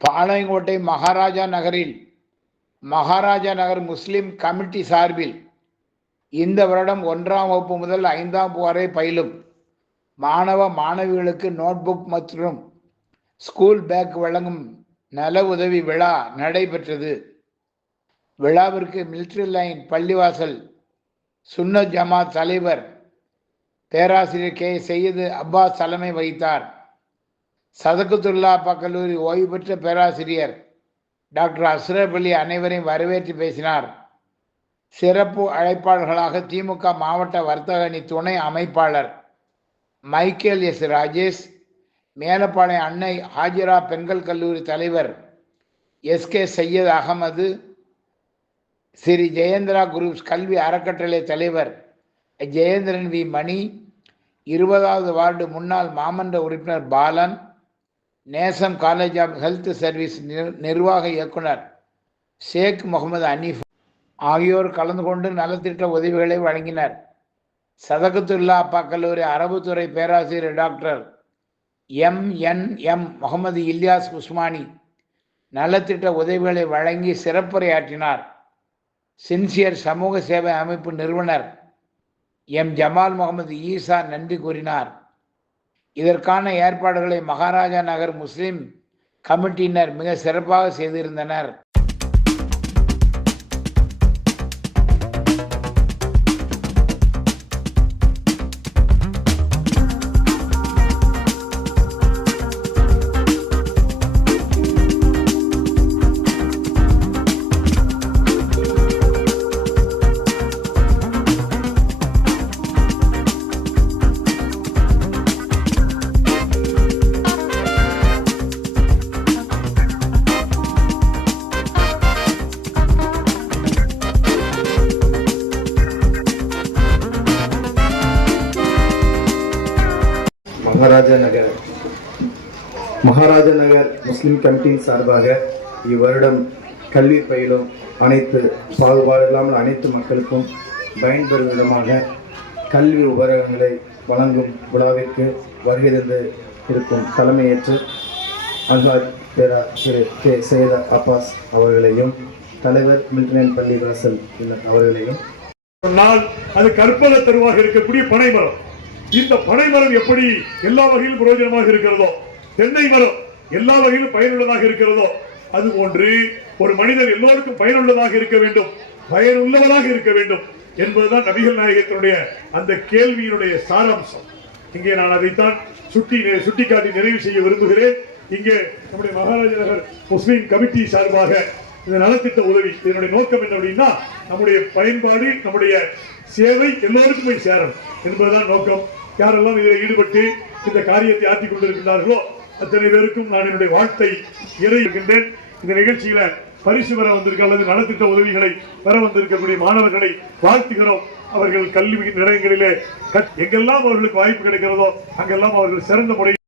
பாளையங்கோட்டை மகாராஜா நகரில் மகாராஜா நகர் முஸ்லிம் கமிட்டி சார்பில் இந்த வருடம் ஒன்றாம் வகுப்பு முதல் ஐந்தாம் வகுப்பு வரை பயிலும் மாணவ மாணவிகளுக்கு நோட்புக் மற்றும் ஸ்கூல் பேக் வழங்கும் நல உதவி விழா நடைபெற்றது. விழாவிற்கு மிலிட்ரி லைன் பள்ளிவாசல் சுன்ன ஜமாத் தலைவர் பேராசிரியர் கே. சையது அப்பாஸ் தலைமை வகித்தார். சதகுத்துல்லா கல்லூரி ஓய்வு பெற்ற பேராசிரியர் டாக்டர் அஸ்ரப் அலி அனைவரையும் வரவேற்று பேசினார். சிறப்பு அழைப்பாளர்களாக திமுக மாவட்ட வர்த்தக அணி துணை அமைப்பாளர் மைக்கேல் எஸ். ராஜேஷ் மேலப்பாளையம் அன்னை ஹாஜிரா பெண்கள் கல்லூரி தலைவர் S. K. Syed Ahmed Shri Jayendra groups கல்வி அறக்கட்டளை தலைவர் ஜெயேந்திரன் வி. மணி இருபதாவது வார்டு முன்னாள் மாமன்ற உறுப்பினர் பாலன் நேசம் காலேஜ் ஆஃப் ஹெல்த் சர்வீஸ் நிர்வாக இயக்குனர் ஷேக் முகமது அனீஃப் ஆகியோர் கலந்து கொண்டு நலத்திட்ட உதவிகளை வழங்கினர். சதகத்துல்லா அப்பா கல்லூரி அரபுத்துறை பேராசிரியர் doctor M N M Mohammed Ilyas Usmani நலத்திட்ட உதவிகளை வழங்கி சிறப்புரையாற்றினார். சின்சியர் சமூக சேவை அமைப்பு நிறுவனர் எம் ஜமால் முகமது ஈசா நன்றி கூறினார். இதற்கான ஏற்பாடுகளை மகாராஜா நகர் முஸ்லிம் கமிட்டியினர் மிக சிறப்பாக செய்திருந்தனர். மகாராஜா நகர் மகாராஜா நகர் முஸ்லிம் கமிட்டியின் சார்பாக இவ்வருடம் கல்வி பயிலும் அனைத்து பாகுபாடு இல்லாமல் அனைத்து மக்களுக்கும் பயன்பெறும் விதமாக கல்வி உபகரணங்களை வழங்கும் விழாவிற்கு வருகை தந்து இருக்கும் தலைமையேற்று அல்ஹாஜ் பேரா திரு கே. சையத அப்பாஸ் அவர்களையும் தலைவர் மில்டனன் பள்ளி வாசல் அவர்களையும். சொன்னால் அது கற்பக தருவாக இருக்கக்கூடிய பனைமரம். இந்த பனைமரம் எப்படி எல்லா வகையிலும் பிரயோஜனமாக இருக்கிறதோ தென்னை மரம் எல்லா வகையிலும் பயனுள்ளதாக இருக்கிறதோ அது போன்று ஒரு மனிதர் எல்லோருக்கும் பயனுள்ளதாக இருக்க வேண்டும் பயனுள்ளவராக இருக்க வேண்டும் என்பதுதான் நபிகள் நாயகத்தினுடைய அந்த கேள்வியினுடைய சாராம்சம். இங்கே நான் அதைத்தான் சுட்டி சுட்டிக்காட்டி நிறைவு செய்ய விரும்புகிறேன். இங்கே நம்முடைய மகாராஜ நகர் முஸ்லீம் கமிட்டி சார்பாக இந்த நலத்திட்ட உதவி. இதனுடைய நோக்கம் என்ன அப்படின்னா நம்முடைய பயன்பாடு நம்முடைய சேவை எல்லோருக்கும் போய் சேரணும் என்பதுதான் நோக்கம். யாரெல்லாம் இதில் ஈடுபட்டு இந்த காரியத்தை ஆற்றிக் கொண்டிருக்கிறார்களோ அத்தனை பேருக்கும் நான் என்னுடைய வாழ்த்தை இறை இந்த நிகழ்ச்சியில பரிசு பெற வந்திருக்க அல்லது நலத்திட்ட உதவிகளை பெற வந்திருக்கக்கூடிய மாணவர்களை வாழ்த்துகிறோம். அவர்கள் கல்வி நிலையங்களிலே எங்கெல்லாம் அவர்களுக்கு வாய்ப்பு கிடைக்கிறதோ அங்கெல்லாம் அவர்கள் சிறந்த முறையில்